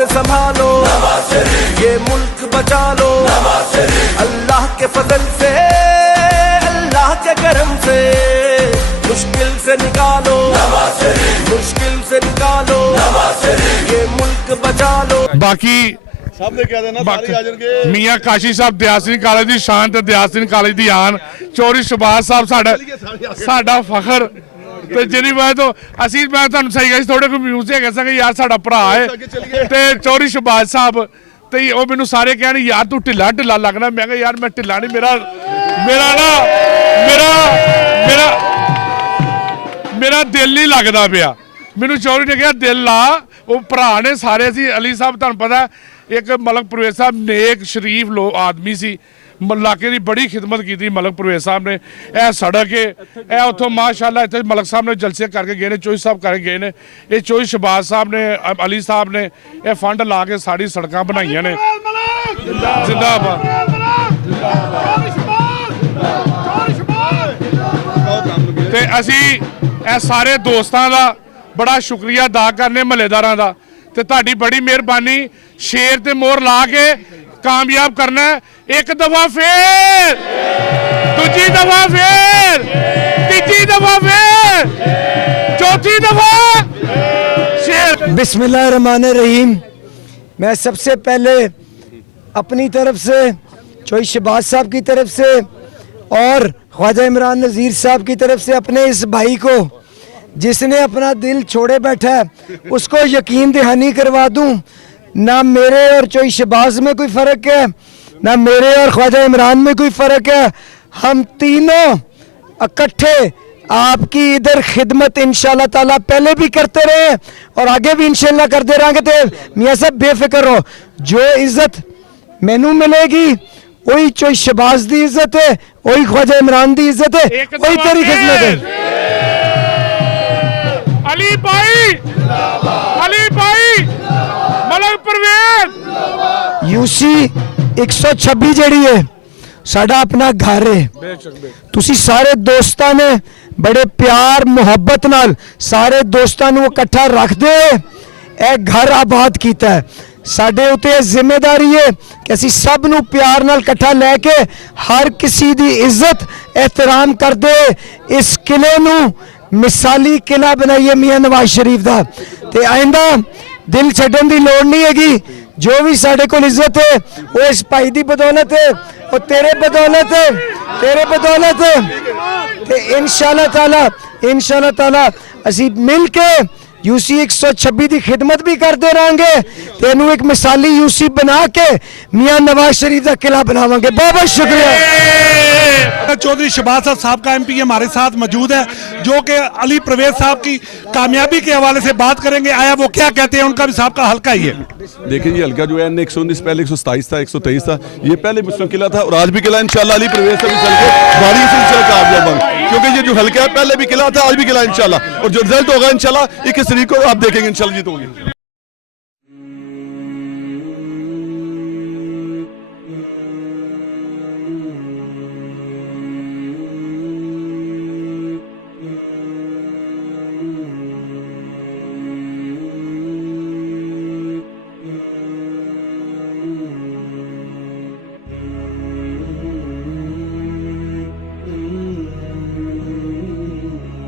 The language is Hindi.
से संभालो, ये मुल्क बचा लो, अल्लाह के फजल से, अल्लाह के करम से, मुश्किल से निकालो, मुश्किल से निकालो, ये मुल्क बचा लो। बाकी मियाँ काशी साहब दयाल सिंह कॉलेज की शान ते दयाल सिंह कॉलेज की आन, चौधरी शहबाज साहब साडा फखर ਤੇ ਜਿਹੜੀ ਮੈਂ ਤੋਂ ਅਸੀਂ ਮੈਂ ਤੁਹਾਨੂੰ ਸਹੀ ਗੱਲ ਥੋੜੇ ਕੋਈ ਮਿਊਜ਼ਿਕ ਹੈ ਕਿ ਯਾਰ ਸਾਡਾ ਭਰਾ ਹੈ ਤੇ ਚੌਧਰੀ ਸ਼ਹਬਾਜ਼ ਸਾਹਿਬ ਤੇ ਉਹ ਮੈਨੂੰ ਸਾਰੇ ਕਹਿਣ ਯਾਰ ਤੂੰ ਢਿੱਲਾ ਢਿੱਲਾ ਲੱਗਦਾ। ਮੈਂ ਕਿਹਾ ਯਾਰ ਮੈਂ ਢਿੱਲਾ ਨਹੀਂ, ਮੇਰਾ ਦਿਲ ਨਹੀਂ ਲੱਗਦਾ ਪਿਆ। ਮੈਨੂੰ ਚੌਧਰੀ ਨੇ ਕਿਹਾ ਦਿਲ ਲਾ, ਉਹ ਭਰਾ ਨੇ ਸਾਰੇ ਸੀ। ਅਲੀ ਸਾਹਿਬ ਤੁਹਾਨੂੰ ਪਤਾ ਇੱਕ ਮਲਕ ਪ੍ਰਵੇਸ਼ ਸਾਹਿਬ नेक शरीफ लोग आदमी सी, इलाके की बड़ी खिदमत की मलक परवेज साहब ने। यह सड़क है उतो माशाअल्लाह इतने मलक साहब ने जलसे करके गए, चौधरी साहब करके गए ने, ये चौधरी शहबाज साहब ने अली साहब ने यह फंड ला के सारी सड़क बनाई ने। जिंदाबाद। ते असी सारे दोस्तों का बड़ा शुक्रिया अदा करने महल्लेदारां दा, ते तुहाडी बड़ी मेहरबानी। शेर ते मोहर ला के कामयाब करना है। एक दफा फिर, दूजी दफा फिर, तीजी दफा फिर, चौथी दफा शेर। बिस्मिल्लाहिर्रहमानिर्रहीम। मैं सबसे पहले अपनी तरफ से, चौधरी शहबाज साहब की तरफ से और ख्वाजा इमरान नज़ीर साहब की तरफ से अपने इस भाई को जिसने अपना दिल छोड़े बैठा है उसको यकीन दहानी करवा दूं, ना मेरे और चौधरी शहबाज में कोई फ़र्क है, ना मेरे और ख्वाजा इमरान में कोई फ़र्क है। हम तीनों इकट्ठे आपकी इधर खिदमत इंशाल्लाह ताला पहले भी करते रहे और आगे भी इंशाल्लाह करते रहेंगे। तो मियाँ साहब बेफिक्र हो, जो इज्जत मैनू मिलेगी वही चौधरी शहबाज की इज्जत है, वही ख्वाजा इमरान की इज्जत है, वही तेरी खिदमत है। अली भाई, अली भाई, मलक परवेज। यूसी 126 ਜਿਹੜੀ है साडा अपना घर है। तुसी सारे दोस्तां ने बड़े प्यार मुहब्बत नाल सारे दोस्तां नू इकट्ठा रखदे ए घर आबाद कीता है। साडे उते जिम्मेदारी है कि असी सब नू प्यार नाल इकट्ठा लैके हर किसी दी इज्जत एहतराम करदे इस किले नू मिसाली किला बनाइए मियाँ नवाज शरीफ का। ते आइंदा दिल छड्डन दी लोड़ नहीं हैगी। जो भी साडे कोल इज्जत है वो इस भाई दी बदौलत है, और तेरे बदौलत है, तेरे बदौलत है। ते इंशाल्लाह ताला असी मिल के यूसी 126 की खिदमत भी करते रहेंगे। तेनू एक मिसाली यूसी बना के मियाँ नवाज शरीफ का किला बनावांगे। बहुत बहुत शुक्रिया। चौधरी शहबाज साहब का MP हमारे साथ मौजूद है, जो कि अली परवेज साहब की कामयाबी के हवाले से बात करेंगे। आया वो क्या कहते हैं, उनका भी साहब का हल्का ही है। देखिए ये हल्का जो है 119 पहले 127 था, 123 था, ये पहले मुस्लिम किला था और आज भी किला इंशाल्लाह अली परवेज से भी चल के भारी सिलसिला कामयाब होगा, क्योंकि ये जो हल्का है पहले भी किला था, आज भी किला इंशाल्लाह, और जो रिजल्ट होगा इंशाल्लाह 21 तारीख को आप देखेंगे इंशाल्लाह जीत होगी।